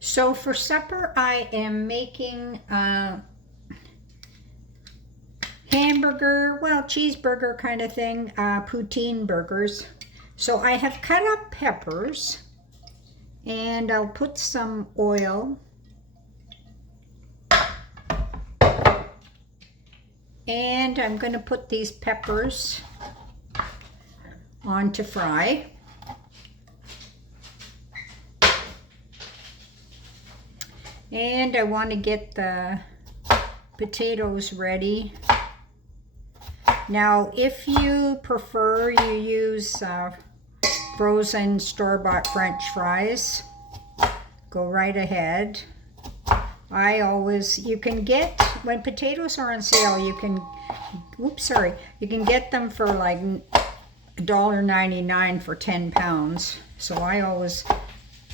So for supper, I am making hamburger, well, cheeseburger kind of thing, poutine burgers. So I have cut up peppers, and I'll put some oil, and I'm going to put these peppers on to fry. And I want to get the potatoes ready. Now, if you prefer, you use frozen store-bought French fries, go right ahead. You can get, when potatoes are on sale, you can get them for like $1.99 for 10 pounds. So I always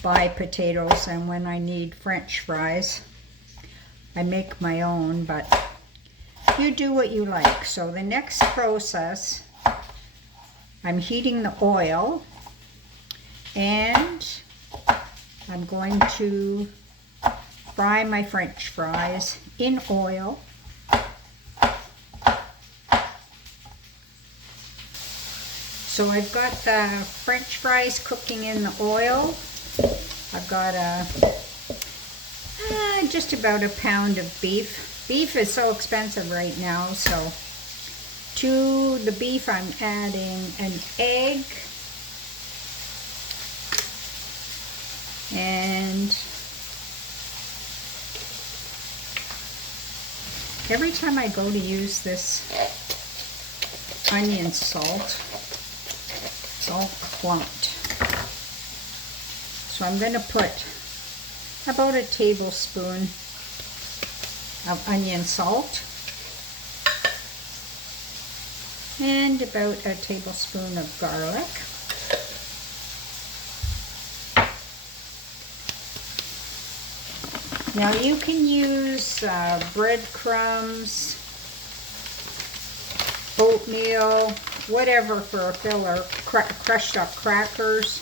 buy potatoes, and when I need French fries, I make my own, but you do what you like. So the next process, I'm heating the oil, and I'm going to fry my French fries in oil. So I've got the French fries cooking in the oil. I've got just about a pound of beef. Beef is so expensive right now, so to the beef I'm adding an egg and every time I go to use this onion salt, it's all clumped. So I'm going to put about a tablespoon of onion salt and about a tablespoon of garlic. Now you can use breadcrumbs, oatmeal, whatever for a filler, crushed up crackers.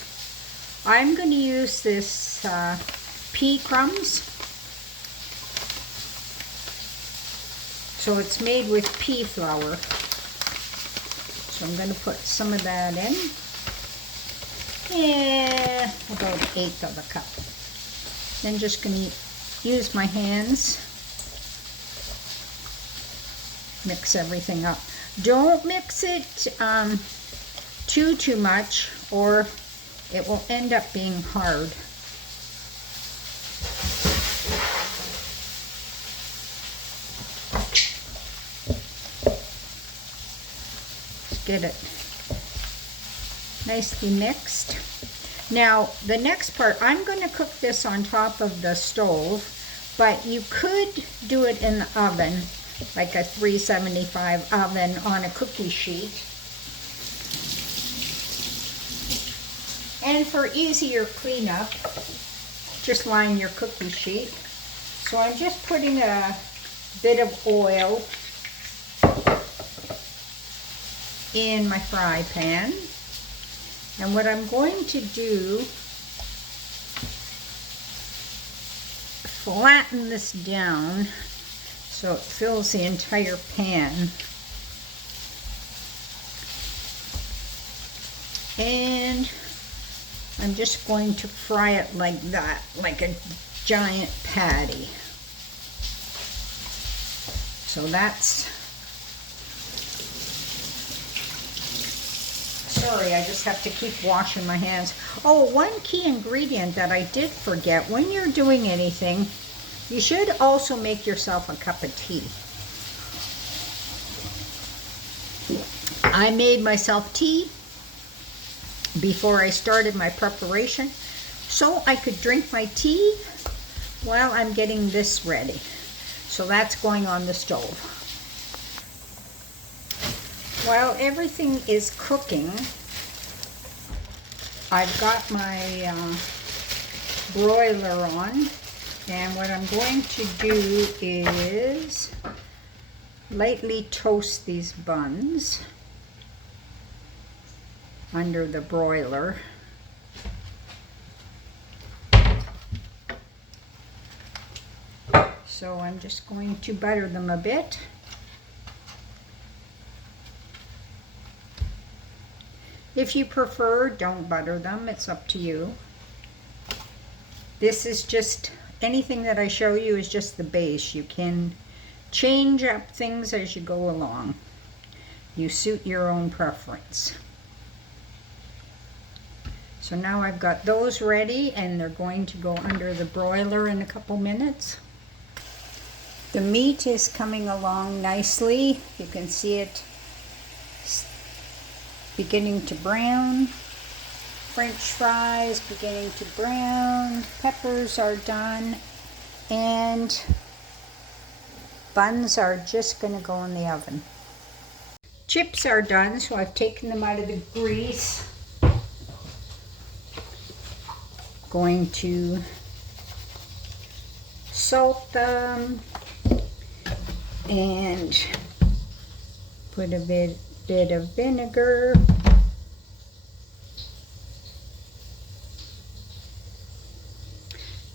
I'm going to use this pea crumbs. So it's made with pea flour. So I'm going to put some of that in. Yeah, about 1/8 of a cup. Then just going to use my hands. Mix everything up. Don't mix it too much, or it will end up being hard. Just get it nicely mixed. Now, the next part, I'm going to cook this on top of the stove, but you could do it in the oven, like a 375 oven on a cookie sheet. And for easier cleanup, just line your cookie sheet. So I'm just putting a bit of oil in my fry pan. And what I'm going to do, flatten this down so it fills the entire pan. And I'm just going to fry it like that, like a giant patty. So that's, sorry, I just have to keep washing my hands. Oh, one key ingredient that I did forget, when you're doing anything, you should also make yourself a cup of tea. I made myself tea before I started my preparation, so I could drink my tea while I'm getting this ready. So that's going on the stove. While everything is cooking, I've got my broiler on, and what I'm going to do is lightly toast these buns under the broiler. So I'm just going to butter them a bit. If you prefer, don't butter them. It's up to you. This is just, anything that I show you is just the base. You can change up things as you go along. You suit your own preference. So now I've got those ready, and they're going to go under the broiler in a couple minutes. The meat is coming along nicely. You can see it beginning to brown. French fries beginning to brown. Peppers are done. And buns are just going to go in the oven. Chips are done, so I've taken them out of the grease. Going to salt them and put a bit of vinegar.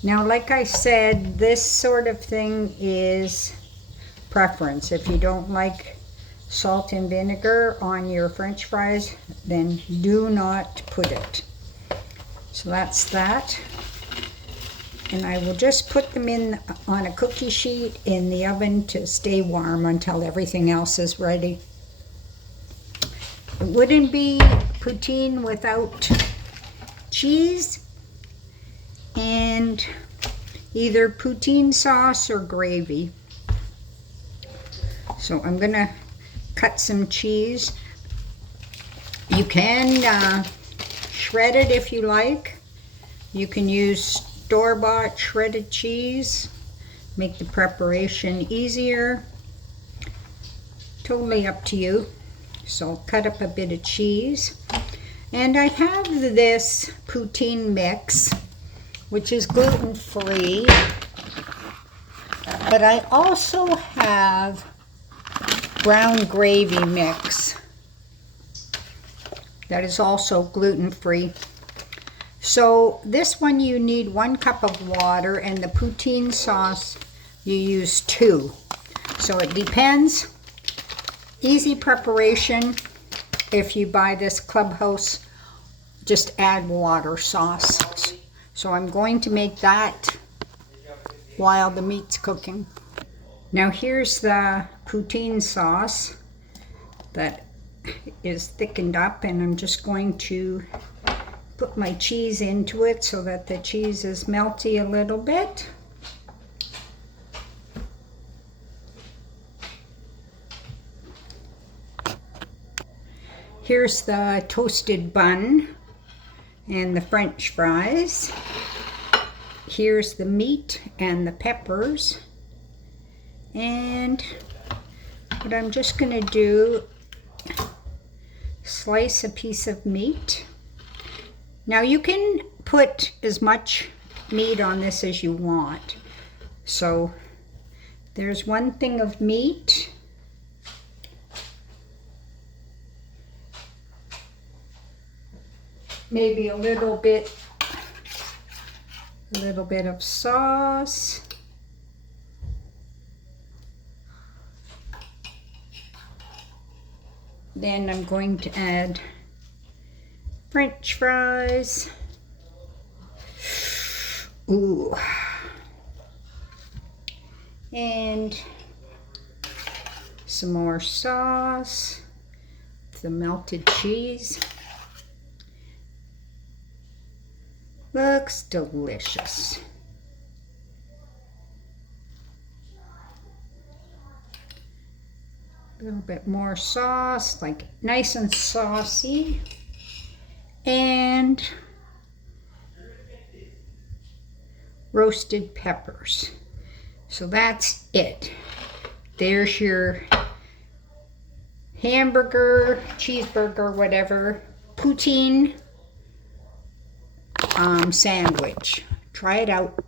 Now, like I said, this sort of thing is preference. If you don't like salt and vinegar on your French fries, then do not put it. So that's that. And I will just put them in on a cookie sheet in the oven to stay warm until everything else is ready. It wouldn't be poutine without cheese and either poutine sauce or gravy. So I'm gonna cut some cheese. You can shred it if you like. You can use store-bought shredded cheese. Make the preparation easier. Totally up to you. So cut up a bit of cheese. And I have this poutine mix, which is gluten-free. But I also have brown gravy mix that is also gluten-free. So this one you need 1 cup of water, and the poutine sauce you use 2. So it depends. Easy preparation. If you buy this Clubhouse, just add water sauce. So I'm going to make that while the meat's cooking. Now here's the poutine sauce that is thickened up, and I'm just going to put my cheese into it so that the cheese is melty a little bit. Here's the toasted bun and the French fries. Here's the meat and the peppers. And what I'm just going to do, slice a piece of meat. Now you can put as much meat on this as you want. So there's 1 thing of meat. Maybe a little bit of sauce. Then I'm going to add French fries. Ooh. And some more sauce. The melted cheese. Looks delicious. A little bit more sauce, like nice and saucy. And roasted peppers. So that's it. There's your hamburger, cheeseburger, whatever, poutine sandwich. Try it out.